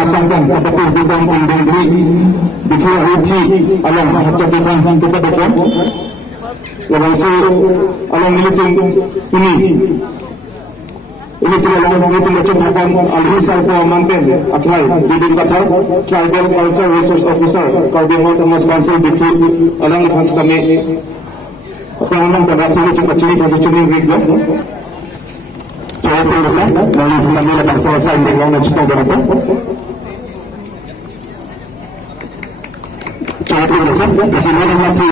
pasangkan kepada bidang industri di Fuji alam cakupan kepada depan langsung alam militing ini tidak menghitung macam Al-Hisal Manten apply Bidin Batar Tribal Culture Resource Officer kalau dia mau termasuk di alam lepas kami orang pada waktu cepat pasal cumi gitu saya terasa dari sebenarnya lepas selesai dengan nak cepat berapa saya terasa masih